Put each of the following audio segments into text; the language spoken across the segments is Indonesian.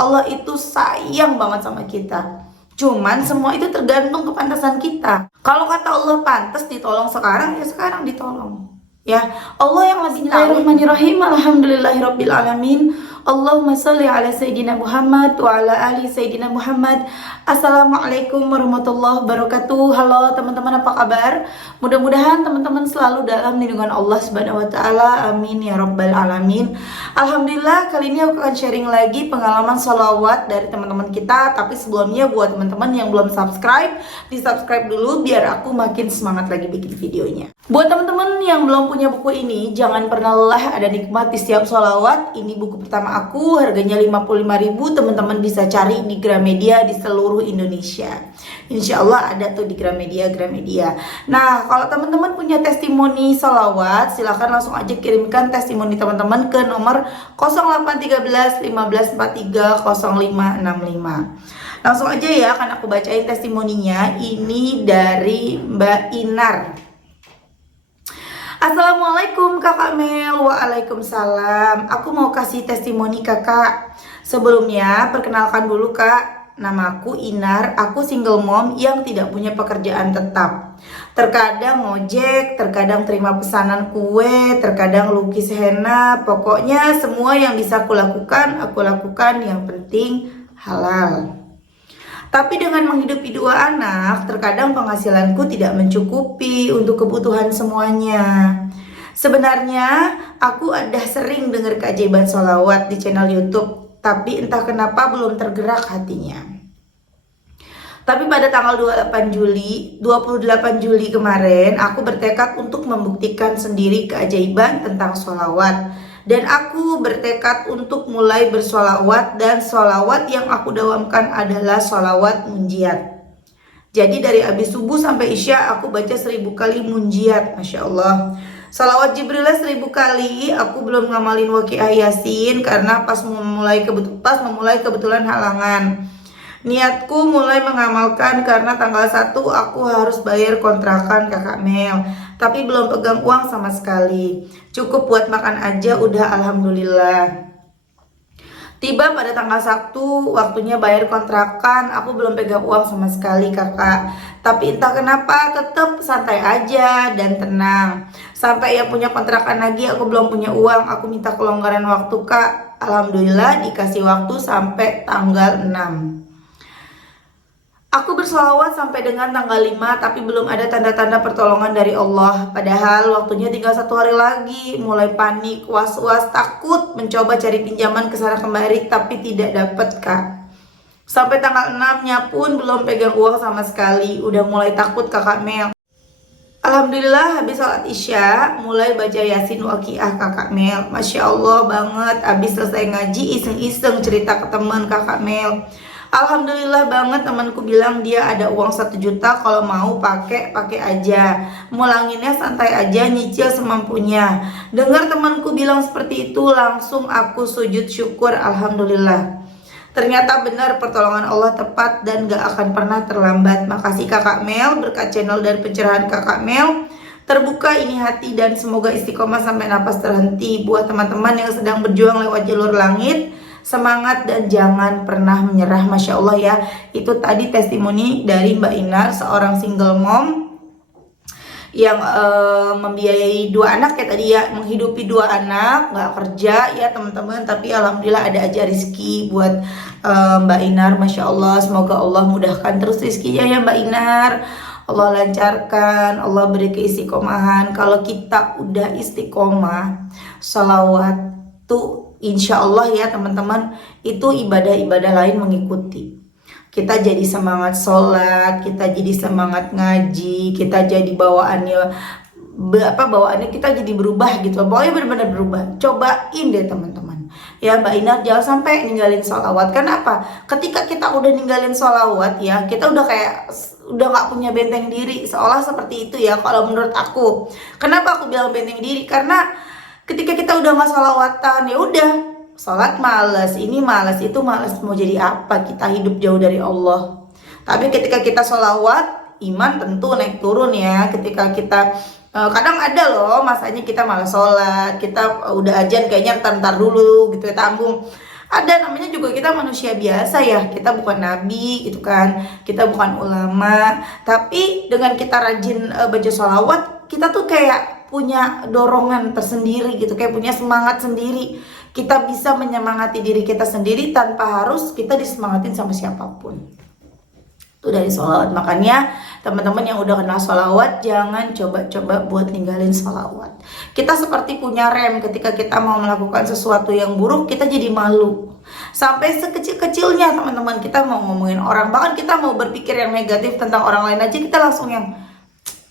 Allah itu sayang banget sama kita. Cuman semua itu tergantung kepantasan kita. Kalau kata Allah pantas ditolong sekarang, ya sekarang ditolong. Ya, Allah yang lebih tahu. Bismillahirrahmanirrahim. Alhamdulillahirabbil alamin. Allahumma sholli ala sayyidina Muhammad wa ala ali sayyidina Muhammad. Assalamualaikum warahmatullahi wabarakatuh. Halo teman-teman, apa kabar? Mudah-mudahan teman-teman selalu dalam lindungan Allah Subhanahu wa taala. Amin ya rabbal alamin. Alhamdulillah, kali ini aku akan sharing lagi pengalaman sholawat dari teman-teman kita. Tapi sebelumnya buat teman-teman yang belum subscribe, di-subscribe dulu biar aku makin semangat lagi bikin videonya. Buat teman-teman yang belum punya buku ini, jangan pernah lelah ada nikmat di setiap sholawat. Ini buku pertama aku, harganya 55.000. Teman-teman bisa cari di Gramedia di seluruh Indonesia. Insya Allah ada tuh di Gramedia. Nah, kalau teman-teman punya testimoni sholawat, silahkan langsung aja kirimkan testimoni teman-teman ke nomor 0813 1543 0565. Langsung aja ya, akan aku bacain testimoninya. Ini dari Mbak Inar. Assalamualaikum Kakak Mel. Waalaikumsalam. Aku mau kasih testimoni kakak. Sebelumnya perkenalkan dulu kak, namaku Inar. Aku single mom yang tidak punya pekerjaan tetap. Terkadang ngojek, terkadang terima pesanan kue, terkadang lukis henna. Pokoknya semua yang bisa aku lakukan, yang penting halal. Tapi dengan menghidupi 2 anak, terkadang penghasilanku tidak mencukupi untuk kebutuhan semuanya. Sebenarnya, aku udah sering dengar keajaiban sholawat di channel YouTube, tapi entah kenapa belum tergerak hatinya. Tapi pada tanggal 28 Juli kemarin, aku bertekad untuk membuktikan sendiri keajaiban tentang sholawat. Dan aku bertekad untuk mulai bersholawat, dan sholawat yang aku dawamkan adalah sholawat munjiat. Jadi dari habis subuh sampai isya aku baca 1000 kali munjiat, Masya Allah. Sholawat Jibril 1000 kali. Aku belum ngamalin waqiah yasin karena pas memulai kebetulan halangan. Niatku mulai mengamalkan karena tanggal 1 aku harus bayar kontrakan kakak Mel. Tapi belum pegang uang sama sekali. Cukup buat makan aja udah alhamdulillah. Tiba pada tanggal 1 waktunya bayar kontrakan, aku belum pegang uang sama sekali kakak. Tapi entah kenapa tetap santai aja dan tenang. Sampai yang punya kontrakan lagi aku belum punya uang, aku minta kelonggaran waktu kak. Alhamdulillah dikasih waktu sampai tanggal 6. Aku bersolawat sampai dengan tanggal 5, tapi belum ada tanda-tanda pertolongan dari Allah. Padahal waktunya tinggal 1 hari lagi. Mulai panik, was-was, takut mencoba cari pinjaman kesana kemari, tapi tidak dapat kak. Sampai tanggal 6-nya pun belum pegang uang sama sekali. Udah mulai takut kakak Mel. Alhamdulillah habis sholat isya mulai baca yasin waqiah kakak Mel. Masya Allah banget. Habis selesai ngaji iseng-iseng cerita ke teman kakak Mel. Alhamdulillah banget, temanku bilang dia ada uang 1 juta, kalau mau pakai aja, mulanginnya santai aja, nyicil semampunya. Dengar temanku bilang seperti itu, langsung aku sujud syukur. Alhamdulillah, ternyata benar pertolongan Allah tepat dan gak akan pernah terlambat. Makasih kakak Mel, berkat channel dan pencerahan kakak Mel terbuka ini hati, dan semoga istiqomah sampai napas terhenti. Buat teman-teman yang sedang berjuang lewat jalur langit, semangat dan jangan pernah menyerah. Masya Allah ya. Itu tadi testimoni dari Mbak Inar, seorang single mom yang membiayai 2 anak ya tadi ya, menghidupi 2 anak, nggak kerja ya teman-teman, tapi alhamdulillah ada aja rezeki buat Mbak Inar. Masya Allah, semoga Allah mudahkan terus rezekinya ya Mbak Inar. Allah lancarkan, Allah beri keistiqomahan. Kalau kita udah istiqomah, sholawat tuh insya Allah ya teman-teman, itu ibadah-ibadah lain mengikuti. Kita jadi semangat sholat, kita jadi semangat ngaji, kita jadi bawaannya kita jadi berubah gitu. Pokoknya benar-benar berubah. Cobain deh teman-teman. Ya Mbak Inar, jangan sampai ninggalin sholawat. Kenapa? Ketika kita udah ninggalin sholawat ya, kita udah nggak punya benteng diri. Seolah seperti itu ya kalau menurut aku. Kenapa aku bilang benteng diri? Karena ketika kita udah nggak sholawatan, ya udah sholat males, ini males, itu males, mau jadi apa? Kita hidup jauh dari Allah. Tapi ketika kita sholawat, iman tentu naik turun ya. Ketika kita kadang ada loh masanya kita malas sholat, kita udah ajan kayaknya ntar dulu gitu ya, tanggung. Ada, namanya juga kita manusia biasa ya, kita bukan nabi gitu kan, kita bukan ulama, tapi dengan kita rajin baca sholawat, kita tuh kayak punya dorongan tersendiri gitu, kayak punya semangat sendiri. Kita bisa menyemangati diri kita sendiri tanpa harus kita disemangatin sama siapapun. Itu dari sholawat. Makanya teman-teman yang udah kenal sholawat, jangan coba-coba buat ninggalin sholawat. Kita seperti punya rem, ketika kita mau melakukan sesuatu yang buruk, kita jadi malu. Sampai sekecil-kecilnya teman-teman, kita mau ngomongin orang, bahkan kita mau berpikir yang negatif tentang orang lain aja, kita langsung yang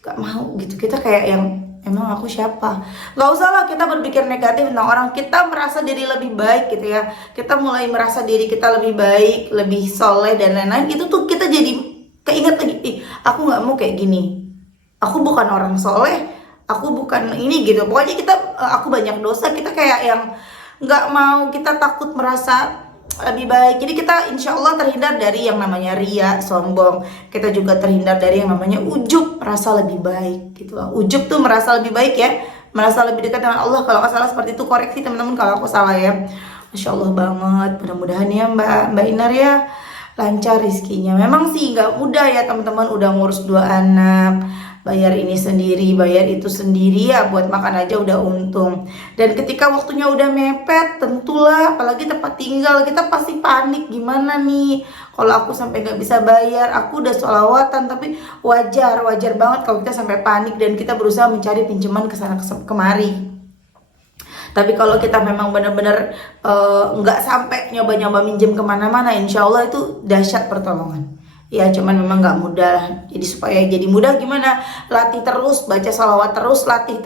gak mau gitu. Kita kayak yang, emang aku siapa? Gak usah lah kita berpikir negatif tentang orang. Kita merasa diri lebih baik gitu ya. Kita mulai merasa diri kita lebih baik, lebih soleh dan lain-lain. Itu tuh kita jadi keinget lagi, ih aku gak mau kayak gini, aku bukan orang soleh, aku bukan ini gitu. Pokoknya kita, aku banyak dosa. Kita kayak yang gak mau, kita takut merasa lebih baik. Jadi kita insya Allah terhindar dari yang namanya ria, sombong. Kita juga terhindar dari yang namanya ujub, merasa lebih baik gitu loh. Ujub tuh merasa lebih baik ya, merasa lebih dekat dengan Allah. Kalau nggak salah seperti itu, koreksi teman-teman kalau aku salah ya. Masya Allah banget. Mudah-mudahan ya Mbak Inar ya lancar rizkinya. Memang sih nggak mudah ya teman-teman, udah ngurus 2 anak, bayar ini sendiri, bayar itu sendiri, ya buat makan aja udah untung. Dan ketika waktunya udah mepet, tentulah apalagi tempat tinggal, kita pasti panik, gimana nih kalau aku sampai nggak bisa bayar. Aku udah sholawatan, tapi wajar banget kalau kita sampai panik dan kita berusaha mencari pinjaman kesana kemari. Tapi kalau kita memang benar-benar nggak sampai nyoba-nyoba minjem kemana-mana, insya Allah itu dahsyat pertolongan. Ya cuman memang nggak mudah. Jadi supaya jadi mudah gimana? Latih terus, baca salawat terus, latih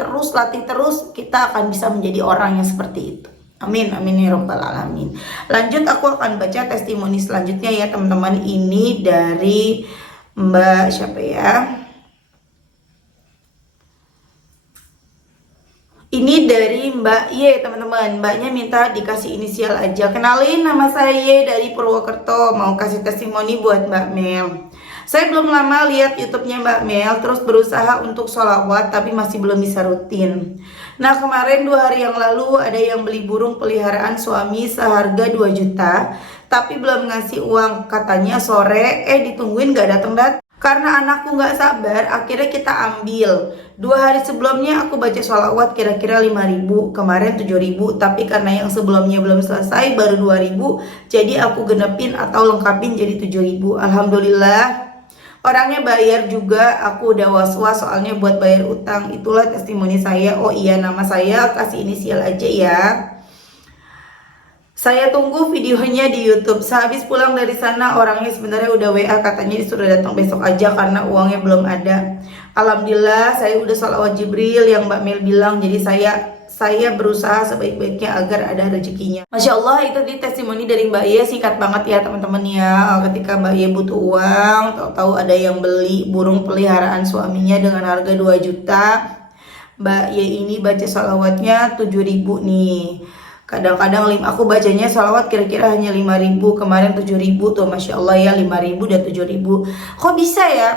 terus, kita akan bisa menjadi orang yang seperti itu. Amin, amin ya rabbal alamin. Lanjut, aku akan baca testimoni selanjutnya ya teman-teman. Ini dari Mbak siapa ya? Ini dari Mbak Y teman-teman. Mbaknya minta dikasih inisial aja. Kenalin, nama saya Y dari Purwokerto. Mau kasih testimoni buat Mbak Mel. Saya belum lama lihat YouTube-nya Mbak Mel, terus berusaha untuk sholawat tapi masih belum bisa rutin. Nah kemarin 2 hari yang lalu ada yang beli burung peliharaan suami seharga 2 juta, tapi belum ngasih uang. Katanya sore, ditungguin gak datang-datang. Karena anakku gak sabar, akhirnya kita ambil. 2 hari sebelumnya aku baca sholawat kira-kira 5.000, kemarin 7.000, tapi karena yang sebelumnya belum selesai baru 2.000, jadi aku genepin atau lengkapin jadi 7.000. Alhamdulillah, orangnya bayar juga. Aku udah was-was soalnya buat bayar utang. Itulah testimoni saya. Oh iya, nama saya kasih inisial aja ya. Saya tunggu videonya di YouTube. Sehabis pulang dari sana, orangnya sebenarnya udah WA, katanya disuruh datang besok aja karena uangnya belum ada. Alhamdulillah, saya udah sholawat Jibril yang Mbak Mel bilang. Jadi saya berusaha sebaik-baiknya agar ada rezekinya. Masya Allah, itu di testimoni dari Mbak Ye, singkat banget ya teman-teman ya. Ketika Mbak Ye butuh uang, tahu-tahu ada yang beli burung peliharaan suaminya dengan harga 2 juta. Mbak Ye ini baca sholawatnya 7.000 nih. Kadang-kadang aku bacanya sholawat kira-kira hanya 5.000, kemarin 7.000 tuh. Masya Allah ya, 5.000 dan 7.000. Kok bisa ya?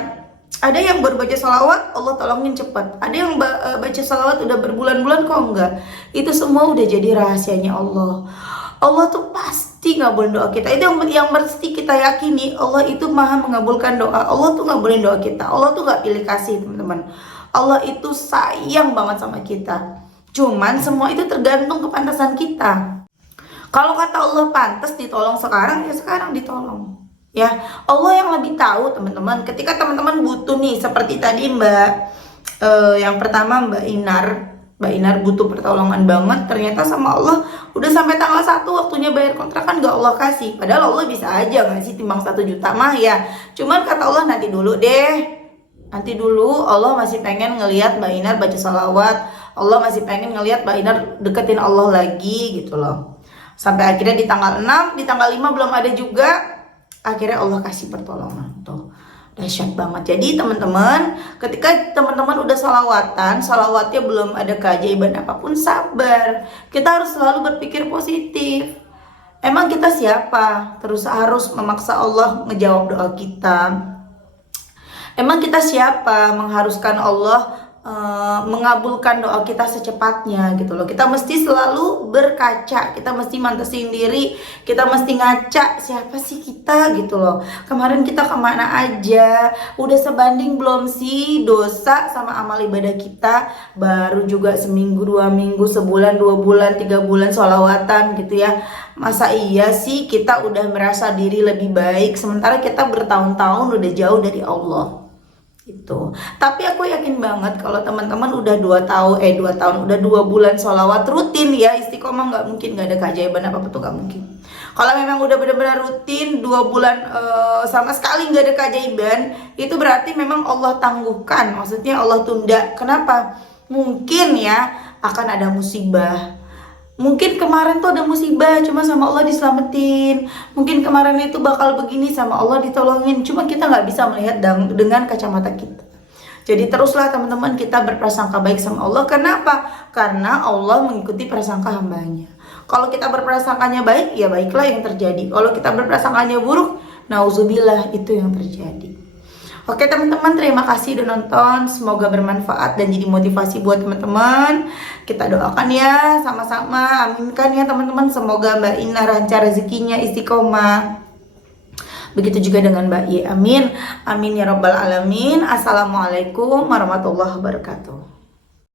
Ada yang baru baca sholawat, Allah tolongin cepat. Ada yang baca sholawat udah berbulan-bulan kok enggak. Itu semua udah jadi rahasianya Allah. Allah tuh pasti ngabulin doa kita. Itu yang mesti kita yakini. Allah itu maha mengabulkan doa. Allah tuh ngabulin doa kita. Allah tuh gak pilih kasih teman-teman. Allah itu sayang banget sama kita. Cuman semua itu tergantung kepantasan kita. Kalau kata Allah pantas ditolong sekarang, ya sekarang ditolong. Ya, Allah yang lebih tahu teman-teman. Ketika teman-teman butuh nih, seperti tadi yang pertama Mbak Inar butuh pertolongan banget. Ternyata sama Allah udah sampai tanggal 1 waktunya bayar kontrakan gak Allah kasih. Padahal Allah bisa aja ngasih timbang 1 juta mah ya. Cuman kata Allah nanti dulu deh. Nanti dulu, Allah masih pengen ngelihat Mbak Inar baca salawat. Allah masih pengen ngelihat Mbak Inar deketin Allah lagi gitu loh. Sampai akhirnya di tanggal 6, di tanggal 5 belum ada juga. Akhirnya Allah kasih pertolongan tuh. Dahsyat banget. Jadi teman-teman, ketika teman-teman udah salawatan, salawatnya belum ada keajaiban apapun, sabar. Kita harus selalu berpikir positif. Emang kita siapa? Terus harus memaksa Allah ngejawab doa kita. Emang kita siapa mengharuskan Allah mengabulkan doa kita secepatnya gitu loh. Kita mesti selalu berkaca, kita mesti mantesin diri, kita mesti ngaca siapa sih kita gitu loh. Kemarin kita kemana aja, udah sebanding belum sih dosa sama amal ibadah kita. Baru juga seminggu, 2 minggu, sebulan, 2 bulan, 3 bulan sholawatan gitu ya. Masa iya sih kita udah merasa diri lebih baik sementara kita bertahun-tahun udah jauh dari Allah itu. Tapi aku yakin banget kalau teman-teman udah 2 tahun udah 2 bulan sholawat rutin ya, istiqomah, nggak mungkin nggak ada keajaiban apa tuh, nggak mungkin. Kalau memang udah benar-benar rutin 2 bulan sama sekali nggak ada keajaiban, itu berarti memang Allah tangguhkan, maksudnya Allah tunda. Kenapa? Mungkin ya akan ada musibah. Mungkin kemarin tuh ada musibah, cuma sama Allah diselamatin. Mungkin kemarin itu bakal begini, sama Allah ditolongin. Cuma kita nggak bisa melihat dengan kacamata kita. Jadi teruslah teman-teman kita berprasangka baik sama Allah. Kenapa? Karena Allah mengikuti prasangka hambanya. Kalau kita berprasangkanya baik, ya baiklah yang terjadi. Kalau kita berprasangkanya buruk, nauzubillah, itu yang terjadi. Oke teman-teman, terima kasih udah nonton. Semoga bermanfaat dan jadi motivasi buat teman-teman. Kita doakan ya sama-sama, aminkan ya teman-teman. Semoga Mbak Ina lancar rezekinya, istiqomah. Begitu juga dengan Mbak Ye, amin. Amin ya rabbal alamin. Assalamualaikum warahmatullahi wabarakatuh.